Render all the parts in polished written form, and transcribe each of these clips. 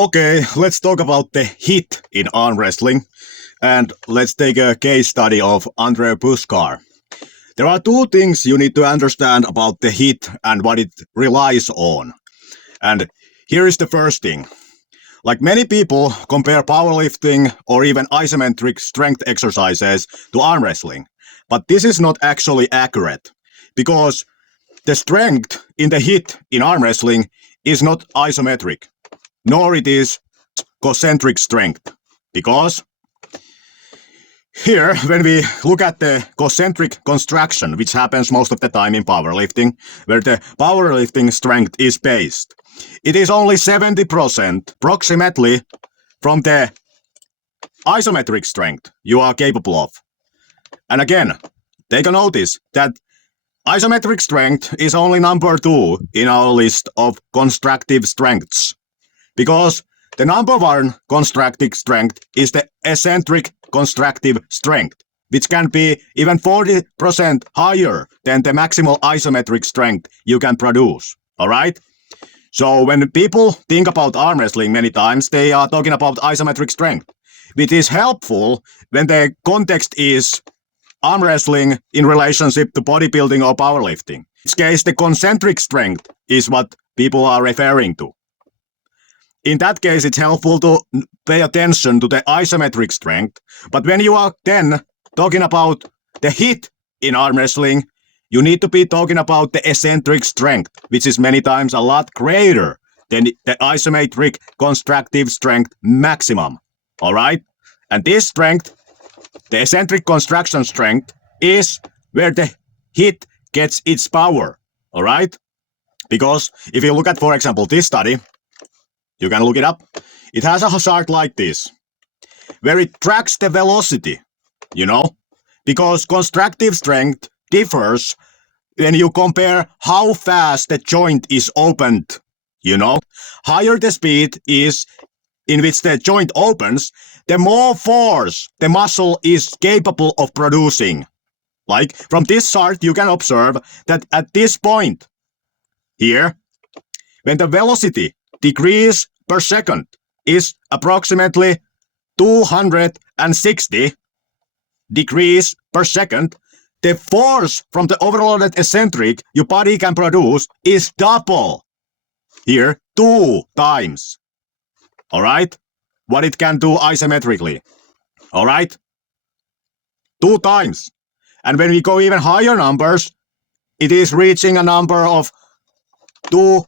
Okay, let's talk about the hit in arm wrestling, and let's take a case study of Pushcar. There are two things you need to understand about the hit and what it relies on. And here is the first thing. Like many people compare powerlifting or even isometric strength exercises to arm wrestling, but this is not actually accurate because the strength in the hit in arm wrestling is not isometric, nor it is concentric strength, because here, when we look at the concentric contraction, which happens most of the time in powerlifting, where the powerlifting strength is based, it is only 70% approximately from the isometric strength you are capable of. And again, take a notice that isometric strength is only number 2 in our list of constructive strengths, because the number 1 constructive strength is the eccentric constructive strength, which can be even 40% higher than the maximal isometric strength you can produce. Alright? So when people think about arm wrestling many times, they are talking about isometric strength, which is helpful when the context is arm wrestling in relationship to bodybuilding or powerlifting. In this case, the concentric strength is what people are referring to. In that case, it's helpful to pay attention to the isometric strength, but when you are then talking about the hit in arm wrestling, you need to be talking about the eccentric strength, which is many times a lot greater than the isometric constructive strength maximum. Alright? And this strength, the eccentric construction strength, is where the hit gets its power. Alright? Because if you look at, for example, this study, you can look it up. It has a chart like this, where it tracks the velocity, because constructive strength differs when you compare how fast the joint is opened, Higher the speed is in which the joint opens, the more force the muscle is capable of producing. Like from this chart, you can observe that at this point here, when the velocity decrease per second is approximately 260 degrees per second, the force from the overloaded eccentric your body can produce is double. Here, 2 times. Alright? What it can do isometrically. Alright? 2 times. And when we go even higher numbers, it is reaching a number of 2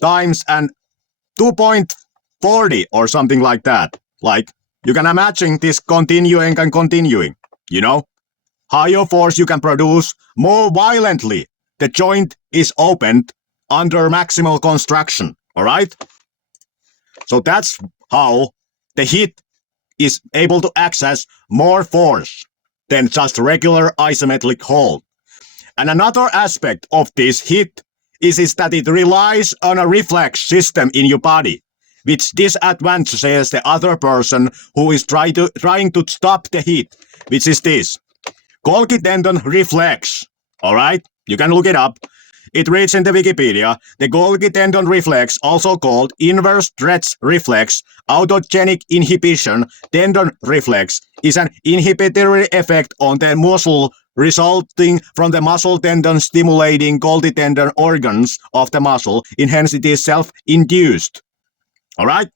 times and 2.40 or something like that. Like, you can imagine this continuing and continuing, Higher force you can produce, more violently the joint is opened under maximal construction, alright? So that's how the hit is able to access more force than just regular isometric hold. And another aspect of this hit is that it relies on a reflex system in your body, which disadvantages the other person who is trying to stop the hit, which is this. Golgi tendon reflex. Alright? You can look it up. It reads in the Wikipedia. The Golgi tendon reflex, also called inverse stretch reflex, autogenic inhibition tendon reflex, is an inhibitory effect on the muscle resulting from the muscle tendon stimulating Golgi tendon organs of the muscle, and hence it is self-induced. Alright?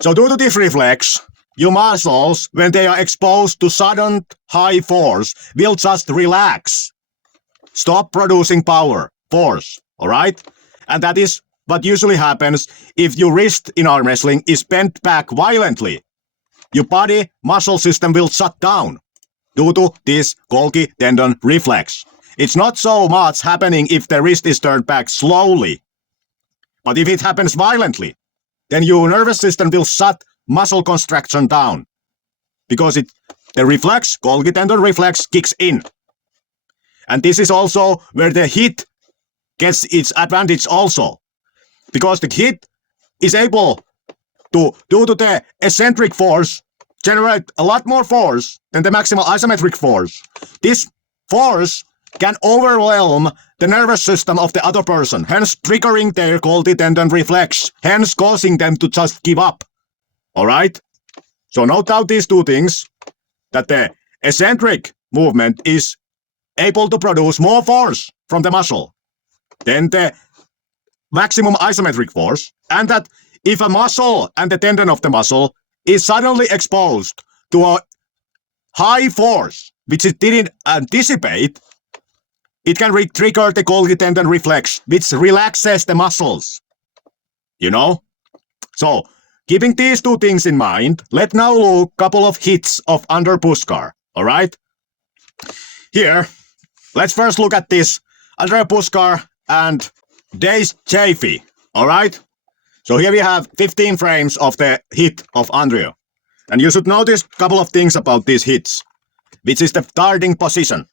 So due to this reflex, your muscles, when they are exposed to sudden high force, will just relax. Stop producing power, force, alright? And that is what usually happens if your wrist in arm wrestling is bent back violently. Your body muscle system will shut down due to this Golgi tendon reflex. It's not so much happening if the wrist is turned back slowly. But if it happens violently, then your nervous system will shut muscle contraction down. Because the reflex, Golgi tendon reflex, kicks in. And this is also where the hit gets its advantage also. Because the hit is able to, due to the eccentric force, generate a lot more force than the maximal isometric force. This force can overwhelm the nervous system of the other person, hence triggering their Golgi tendon reflex, hence causing them to just give up Alright? So note out these two things, that the eccentric movement is able to produce more force from the muscle than the maximum isometric force, and that if a muscle and the tendon of the muscle is suddenly exposed to a high force, which it didn't anticipate, it can trigger the Golgi tendon reflex, which relaxes the muscles. You know? So, keeping these two things in mind, let's now look a couple of hits of under Puscar. Alright? Here, let's first look at this under Puscar and Deon's Chaffy. Alright? So here we have 15 frames of the hit of Andrew. And you should notice a couple of things about these hits, which is the starting position.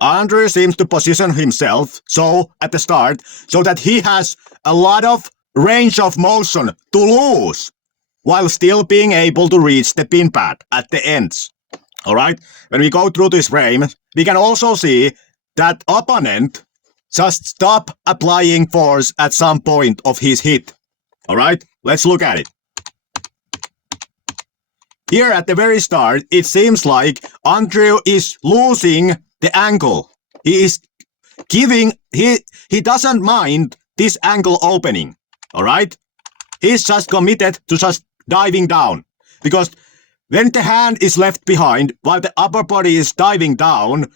Andrew seems to position himself so at the start so that he has a lot of range of motion to lose while still being able to reach the pin pad at the ends. Alright? When we go through this frame, we can also see that opponent just stop applying force at some point of his hit. Alright? Let's look at it. Here at the very start, it seems like Andrew is losing the angle. He is giving, he doesn't mind this angle opening. Alright? He's just committed to just diving down. Because when the hand is left behind while the upper body is diving down,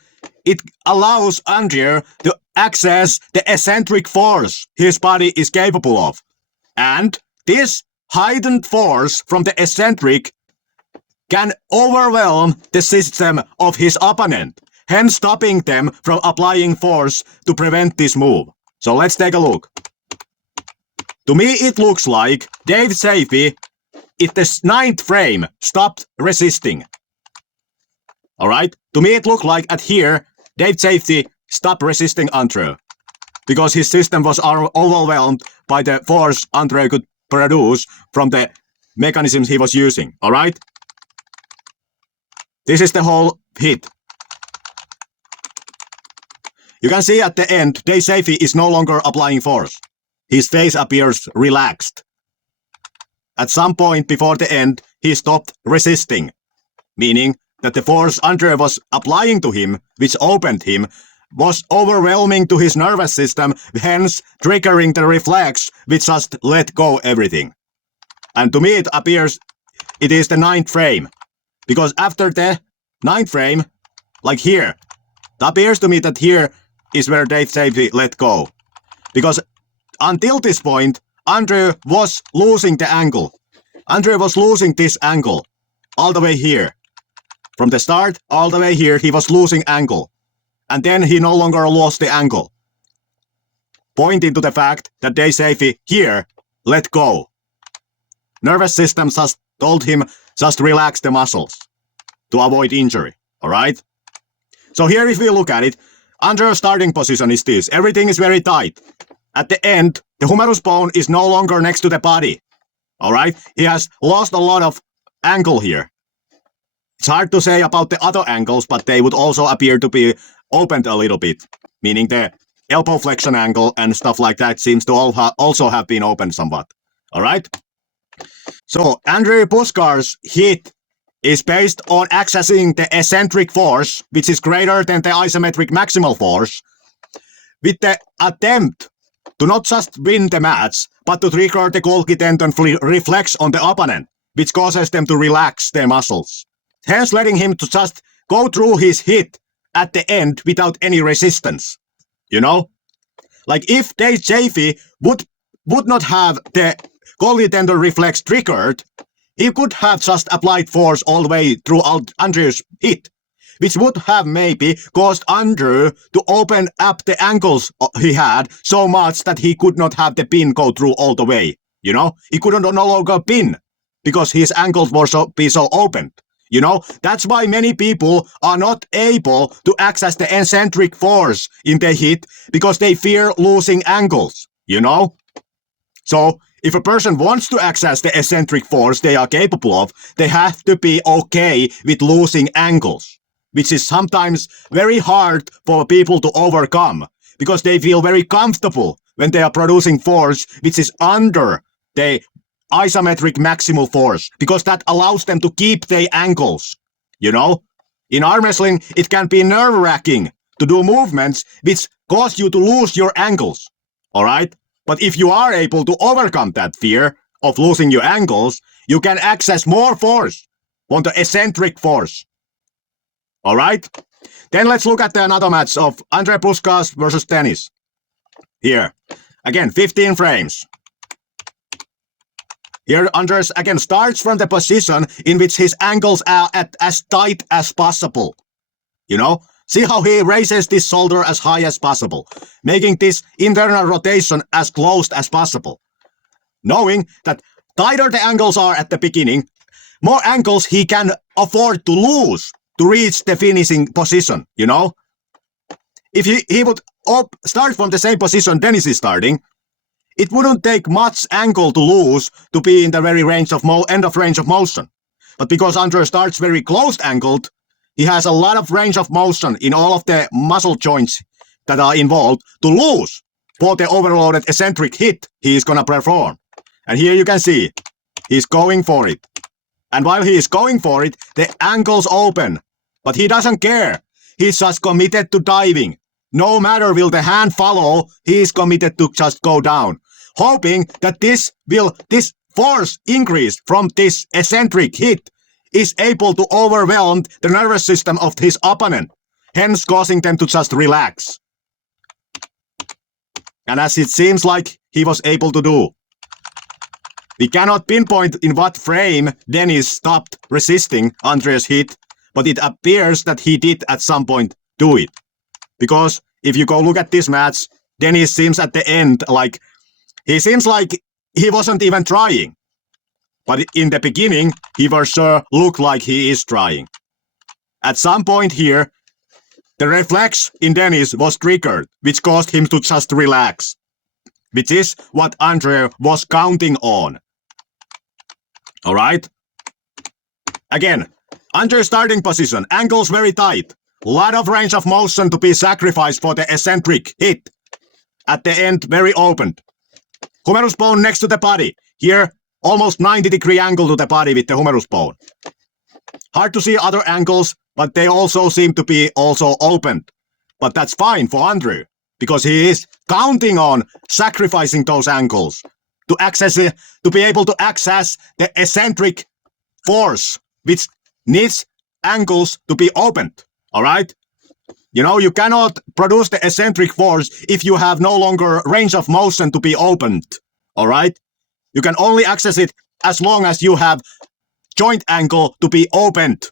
it allows Andrew to access the eccentric force his body is capable of. And this heightened force from the eccentric can overwhelm the system of his opponent, hence stopping them from applying force to prevent this move. So let's take a look. To me, it looks like Deon Chaffy, in the 9th frame, stopped resisting. Alright? To me, it looked like at here, Deon Chaffy stopped resisting Andrew, because his system was overwhelmed by the force Andrew could produce from the mechanisms he was using. Alright? This is the whole hit. You can see at the end, Deon Chaffy is no longer applying force. His face appears relaxed. At some point before the end, he stopped resisting, meaning that the force Andrew was applying to him, which opened him, was overwhelming to his nervous system, hence triggering the reflex, which just let go everything. And to me it appears it is the 9th frame, because after the 9th frame, like here, it appears to me that here is where Deon Chaffy let go. Because until this point, Andrew was losing the angle. Andrew was losing this angle all the way here. From the start, all the way here, he was losing angle. And then he no longer lost the angle, pointing to the fact that Deon Chaffy here let go. Nervous system just told him just relax the muscles to avoid injury. Alright? So here if we look at it, Andrew's starting position is this. Everything is very tight. At the end, the humerus bone is no longer next to the body. Alright? He has lost a lot of angle here. It's hard to say about the other angles, but they would also appear to be opened a little bit, meaning the elbow flexion angle and stuff like that seems to also have been opened somewhat. Alright? So, Andrew Puscar's hit is based on accessing the eccentric force, which is greater than the isometric maximal force, with the attempt to not just win the match, but to trigger the Golgi tendon reflex on the opponent, which causes them to relax their muscles. Hence letting him to just go through his hit at the end without any resistance. You know? Like if Deon Chaffy would not have the Golgi tendon reflex triggered, he could have just applied force all the way throughout Andrew's hit, which would have maybe caused Andrew to open up the ankles he had so much that he could not have the pin go through all the way. You know? He couldn't no longer pin because his ankles were so opened. You know? That's why many people are not able to access the eccentric force in the hit because they fear losing ankles. You know? So, if a person wants to access the eccentric force they are capable of, they have to be okay with losing angles, which is sometimes very hard for people to overcome because they feel very comfortable when they are producing force which is under the isometric maximal force, because that allows them to keep their ankles. You know? In arm wrestling, it can be nerve-wracking to do movements which cause you to lose your ankles. Alright? But if you are able to overcome that fear of losing your ankles, you can access more force on the eccentric force. Alright? Then let's look at another match of Andre Pushkas versus Dennis. Here. Again, 15 frames. Here, Andres again starts from the position in which his ankles are at as tight as possible. You know? See how he raises this shoulder as high as possible, making this internal rotation as closed as possible. Knowing that tighter the ankles are at the beginning, more ankles he can afford to lose to reach the finishing position, you know? If he would start from the same position Dennis is starting, it wouldn't take much ankle to lose to be in the very end of range of motion. But because Andre starts very closed angled, he has a lot of range of motion in all of the muscle joints that are involved to lose for the overloaded eccentric hit he is gonna perform. And here you can see, he's going for it. And while he is going for it, the ankles open. But he doesn't care. He's just committed to diving. No matter will the hand follow, he is committed to just go down. Hoping that this force increase from this eccentric hit is able to overwhelm the nervous system of his opponent, hence causing them to just relax. And as it seems like he was able to do. We cannot pinpoint in what frame Dennis stopped resisting Andre's hit, but it appears that he did at some point do it. Because if you go look at this match, Dennis seems at the end like he wasn't even trying. But in the beginning, he for sure looked like he is trying. At some point here, the reflex in Dennis was triggered, which caused him to just relax. Which is what Andre was counting on. Alright? Again, Andre's starting position, ankles very tight. Lot of range of motion to be sacrificed for the eccentric hit. At the end, very opened. Humerus bone next to the body. Here, almost 90-degree angle to the body with the humerus bone. Hard to see other angles, but they also seem to be also opened. But that's fine for Andre, because he is counting on sacrificing those angles to be able to access the eccentric force, which needs angles to be opened. Alright? You know, you cannot produce the eccentric force if you have no longer range of motion to be opened. Alright? You can only access it as long as you have joint angle to be opened.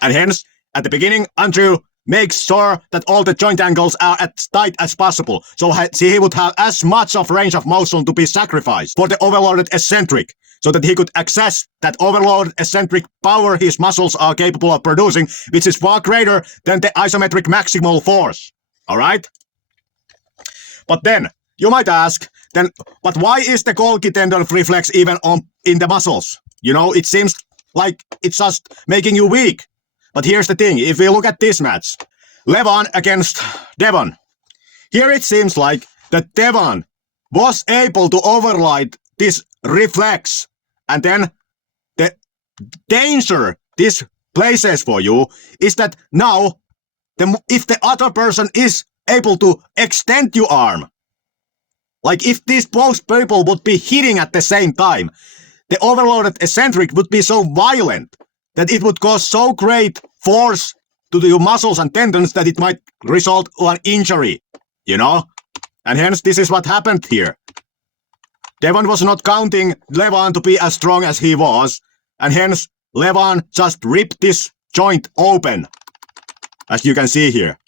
And hence, at the beginning, Andrew makes sure that all the joint angles are as tight as possible, so he would have as much of range of motion to be sacrificed for the overloaded eccentric, so that he could access that overloaded eccentric power his muscles are capable of producing, which is far greater than the isometric maximal force. Alright? But then, you might ask, but why is the Golgi tendon reflex even in the muscles? You know, it seems like it's just making you weak. But here's the thing, if we look at this match, Levon against Deon, here it seems like that Deon was able to override this reflex, and then the danger this places for you is that now, if the other person is able to extend your arm, like if these both people would be hitting at the same time, the overloaded eccentric would be so violent that it would cause so great force to your muscles and tendons that it might result in injury, you know? And hence this is what happened here. Deon was not counting Levon to be as strong as he was, and hence Levon just ripped this joint open, as you can see here.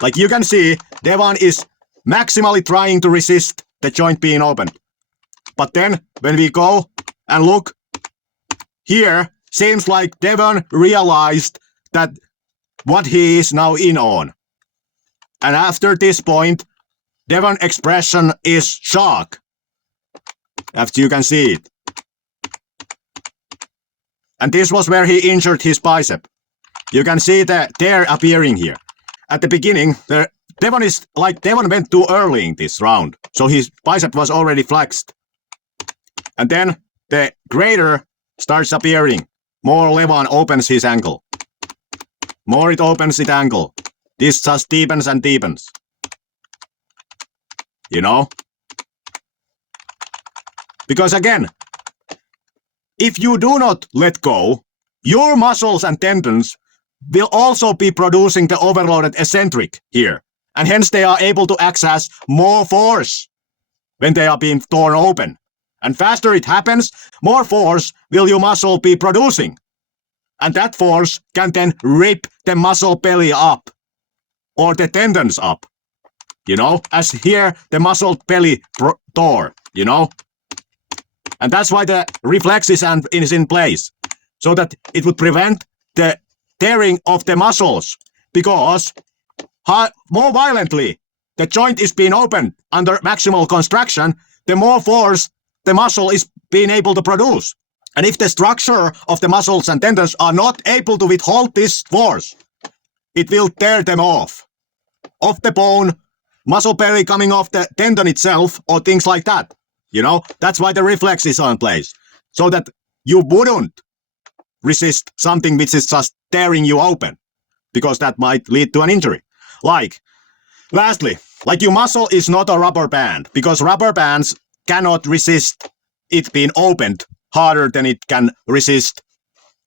Like you can see, Deon is maximally trying to resist the joint being opened. But then, when we go and look here, seems like Deon realized that what he is now in on. And after this point, Deon's expression is shock. As you can see it. And this was where he injured his bicep. You can see the tear appearing here. At the beginning, Deon went too early in this round, so his bicep was already flexed. And then the greater starts appearing. More Levan opens his ankle. More it opens its ankle. This just deepens and deepens. You know? Because again, if you do not let go, your muscles and tendons will also be producing the overloaded eccentric here. And hence they are able to access more force when they are being torn open. And faster it happens, more force will your muscle be producing. And that force can then rip the muscle belly up or the tendons up, you know, as here the muscle belly tore, you know. And that's why the reflexes is in place, so that it would prevent the tearing of the muscles, because more violently the joint is being opened under maximal contraction, the more force the muscle is being able to produce. And if the structure of the muscles and tendons are not able to withhold this force, it will tear them off the bone, muscle belly coming off the tendon itself, or things like that. You know, that's why the reflex is in place, so that you wouldn't resist something which is just tearing you open, because that might lead to an injury. Lastly, your muscle is not a rubber band, because rubber bands cannot resist it being opened harder than it can resist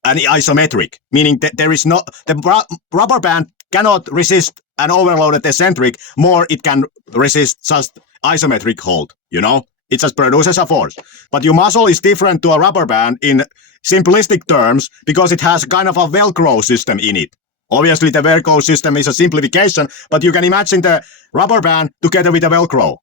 an isometric, meaning that the rubber band cannot resist an overloaded eccentric more it can resist just isometric hold, you know? It just produces a force. But your muscle is different to a rubber band in simplistic terms because it has kind of a Velcro system in it. Obviously, the Velcro system is a simplification, but you can imagine the rubber band together with the Velcro.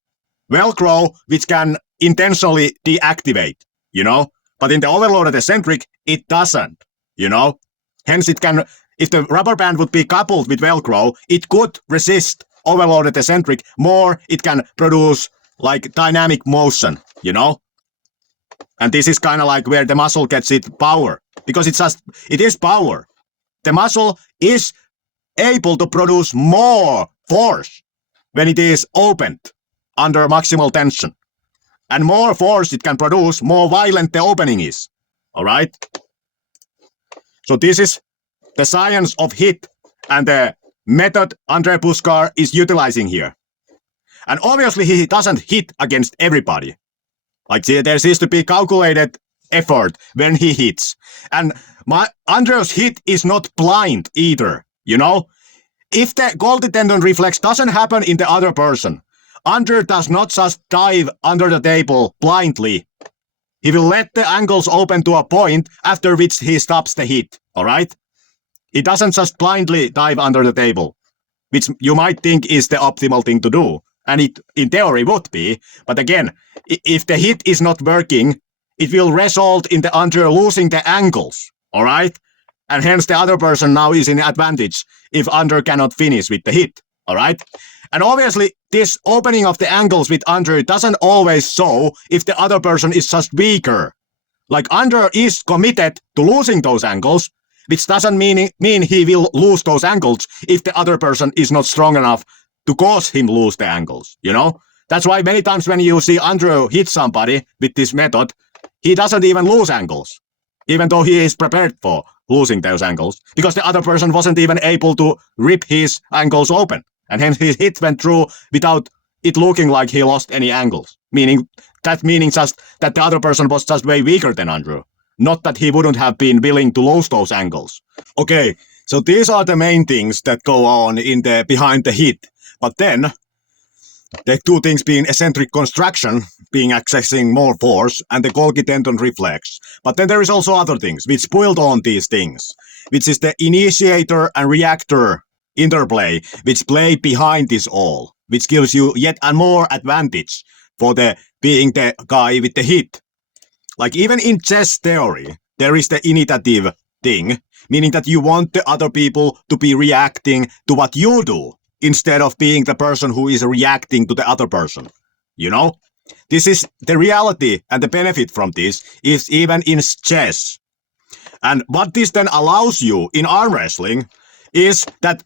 Velcro, which can intentionally deactivate, you know? But in the overloaded eccentric, it doesn't, you know? Hence, it can, if the rubber band would be coupled with Velcro, it could resist overloaded eccentric more. It can produce dynamic motion, you know? And this is kind of like where the muscle gets its power, because it is power. The muscle is able to produce more force when it is opened under maximal tension. And more force it can produce, more violent the opening is. All right? So this is the science of HIIT and the method Andre Puscar is utilizing here. And obviously he doesn't hit against everybody. There seems to be calculated effort when he hits. And Andre's hit is not blind either, you know? If the Golgi tendon reflex doesn't happen in the other person, Andre does not just dive under the table blindly. He will let the ankles open to a point after which he stops the hit, alright? He doesn't just blindly dive under the table, which you might think is the optimal thing to do. And it, in theory, would be. But again, if the hit is not working, it will result in the Andre losing the ankles, alright? And hence the other person now is in advantage if Andre cannot finish with the hit, alright? And obviously, this opening of the ankles with Andre doesn't always show if the other person is just weaker. Andre is committed to losing those ankles, which doesn't mean he will lose those ankles if the other person is not strong enough to cause him lose the ankles, you know? That's why many times when you see Andre hit somebody with this method, he doesn't even lose ankles, even though he is prepared for losing those ankles, because the other person wasn't even able to rip his ankles open. And hence his hit went through without it looking like he lost any ankles. Meaning just that the other person was just way weaker than Andre. Not that he wouldn't have been willing to lose those ankles. Okay, so these are the main things that go on behind the hit. But then, the two things being eccentric contraction, being accessing more force, and the Golgi tendon reflex. But then there is also other things which build on these things, which is the initiator and reactor interplay, which play behind this all, which gives you yet a more advantage for being the guy with the hit. Even in chess theory, there is the initative thing, meaning that you want the other people to be reacting to what you do, instead of being the person who is reacting to the other person. You know? This is the reality, and the benefit from this is even in chess. And what this then allows you in arm wrestling is that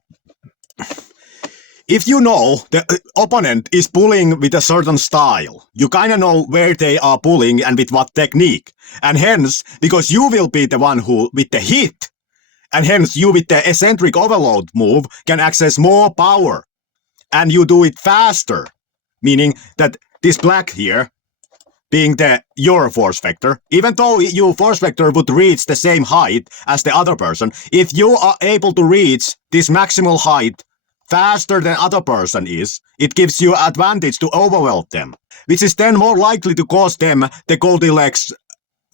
If you know the opponent is pulling with a certain style, you kind of know where they are pulling and with what technique. And hence, because you will be the one who with the hit, and hence you with the eccentric overload move can access more power. And you do it faster. Meaning that this black here, being your force vector, even though your force vector would reach the same height as the other person, if you are able to reach this maximal height faster than other person is, it gives you advantage to overwhelm them, which is then more likely to cause them the Goldilocks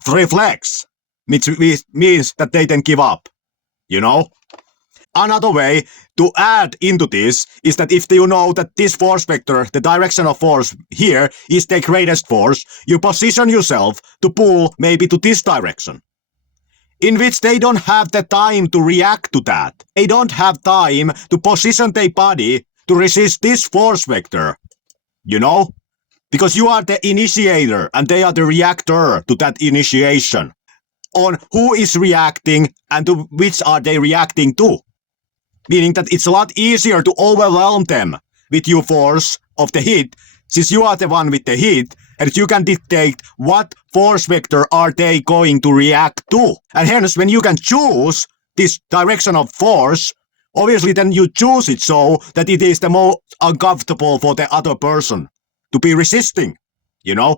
reflex, which means that they then give up, you know? Another way to add into this is that if you know that this force vector, the direction of force here, is the greatest force, you position yourself to pull maybe to this direction, in which they don't have the time to react to that. They don't have time to position their body to resist this force vector, you know? Because you are the initiator and they are the reactor to that initiation. On who is reacting and to which are they reacting to. Meaning that it's a lot easier to overwhelm them with your force of the hit, since you are the one with the hit, and you can dictate what force vector are they going to react to. And hence, when you can choose this direction of force, obviously then you choose it so that it is the most uncomfortable for the other person to be resisting, you know?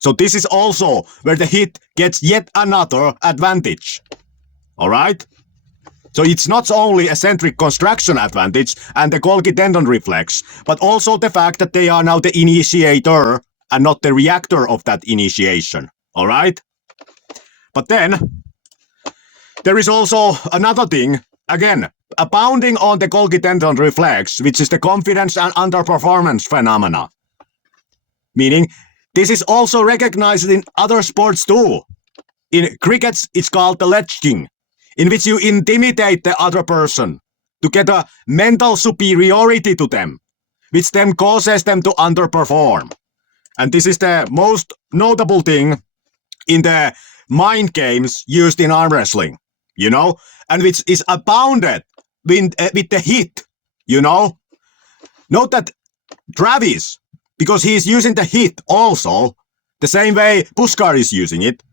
So this is also where the hit gets yet another advantage. Alright? So it's not only eccentric construction advantage and the Golgi tendon reflex, but also the fact that they are now the initiator and not the reactor of that initiation. Alright? But then, there is also another thing, again, abounding on the Golgi tendon reflex, which is the confidence and underperformance phenomena. Meaning, this is also recognized in other sports too. In cricket, it's called the ledging, in which you intimidate the other person to get a mental superiority to them, which then causes them to underperform. And this is the most notable thing in the mind games used in arm wrestling, you know, and which is abounded with the hit, you know. Note that Travis, because he is using the hit also, the same way Puscar is using it,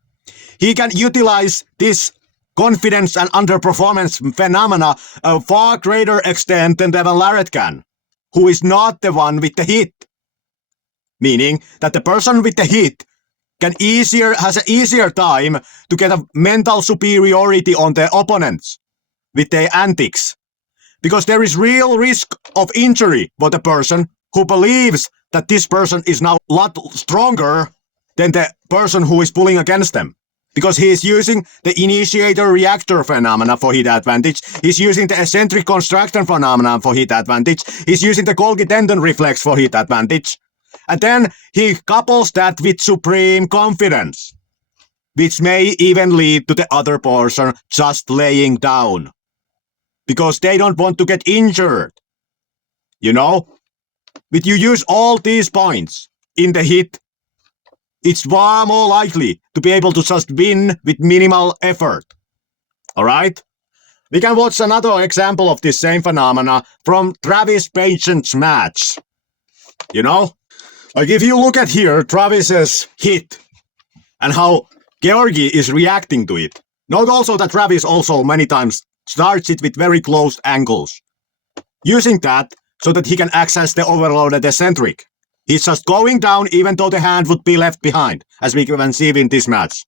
he can utilize this confidence and underperformance phenomena a far greater extent than Devon Larratt can, who is not the one with the hit. Meaning that the person with the hit has an easier time to get a mental superiority on their opponents with their antics. Because there is real risk of injury for the person who believes that this person is now a lot stronger than the person who is pulling against them. Because he is using the initiator-reactor phenomena for hit advantage. He's using the eccentric construction phenomenon for hit advantage. He's using the Golgi tendon reflex for hit advantage. And then he couples that with supreme confidence, which may even lead to the other person just laying down. Because they don't want to get injured. You know? If you use all these points in the hit, it's far more likely to be able to just win with minimal effort. Alright? We can watch another example of this same phenomena from Travis Patient's match. You know? Like if you look at here, Travis's hit and how Gorgi is reacting to it. Note also that Travis also many times starts it with very close angles. Using that so that he can access the overloaded eccentric. He's just going down even though the hand would be left behind, as we can see in this match.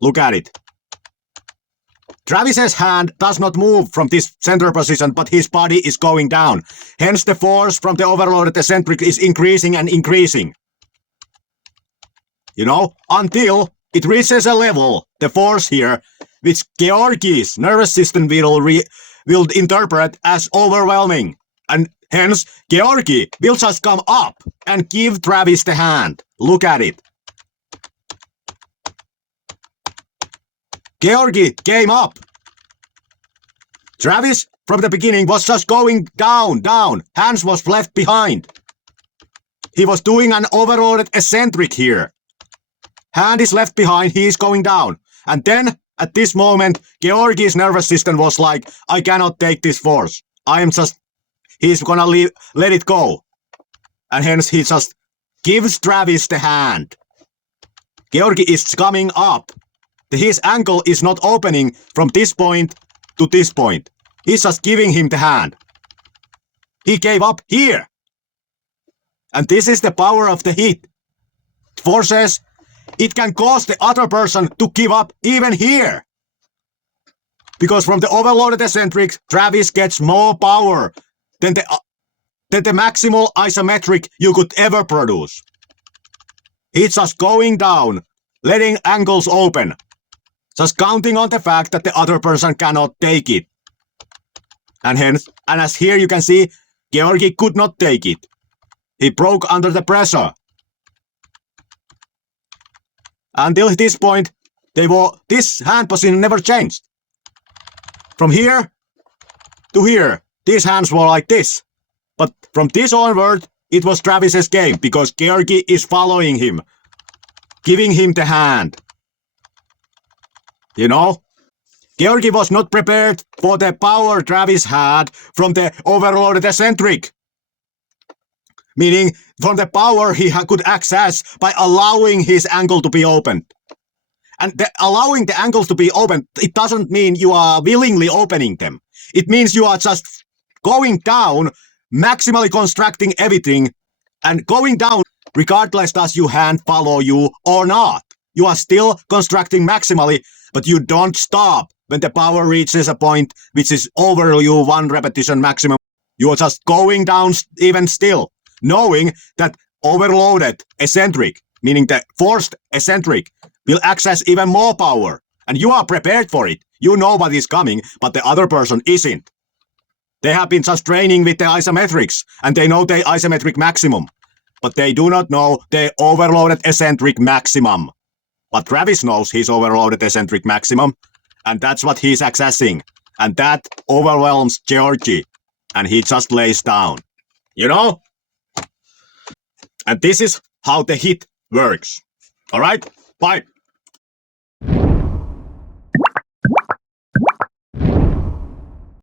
Look at it. Travis's hand does not move from this center position, but his body is going down. Hence the force from the overloaded eccentric is increasing and increasing. You know, until it reaches a level, the force here, which Gorgis' nervous system will interpret as overwhelming. And hence, Gorgi will just come up and give Travis the hand. Look at it. Gorgi came up. Travis, from the beginning, was just going down, down. Hands was left behind. He was doing an overloaded eccentric here. Hand is left behind, he is going down. And then, at this moment, Gorgi's nervous system was like, I cannot take this force. I am just he's gonna let it go. And hence he just gives Travis the hand. Gorgi is coming up. His ankle is not opening from this point to this point. He's just giving him the hand. He gave up here. And this is the power of the hit. Forces, it can cause the other person to give up even here. Because from the overloaded eccentric, Travis gets more power than the maximal isometric you could ever produce. He's just going down, letting ankles open. Just counting on the fact that the other person cannot take it. And hence, and as here you can see, Gorgi could not take it. He broke under the pressure. Until this point, this hand position never changed. From here to here, these hands were like this. But from this onward, it was Travis's game because Gorgi is following him, giving him the hand. You know? Gorgi was not prepared for the power Travis had from the overloaded eccentric. Meaning, from the power he could access by allowing his ankle to be opened. And allowing the ankles to be opened, it doesn't mean you are willingly opening them. It means you are just going down, maximally constructing everything, and going down regardless does your hand follow you or not. You are still constructing maximally, but you don't stop when the power reaches a point which is over you 1 repetition maximum. You are just going down even still, knowing that overloaded eccentric, meaning the forced eccentric, will access even more power. And you are prepared for it. You know what is coming, but the other person isn't. They have been just training with the isometrics, and they know the isometric maximum. But they do not know the overloaded eccentric maximum. But Travis knows his overloaded eccentric maximum, and that's what he's accessing. And that overwhelms Gorgi, and he just lays down. You know? And this is how the hit works. Alright? Bye.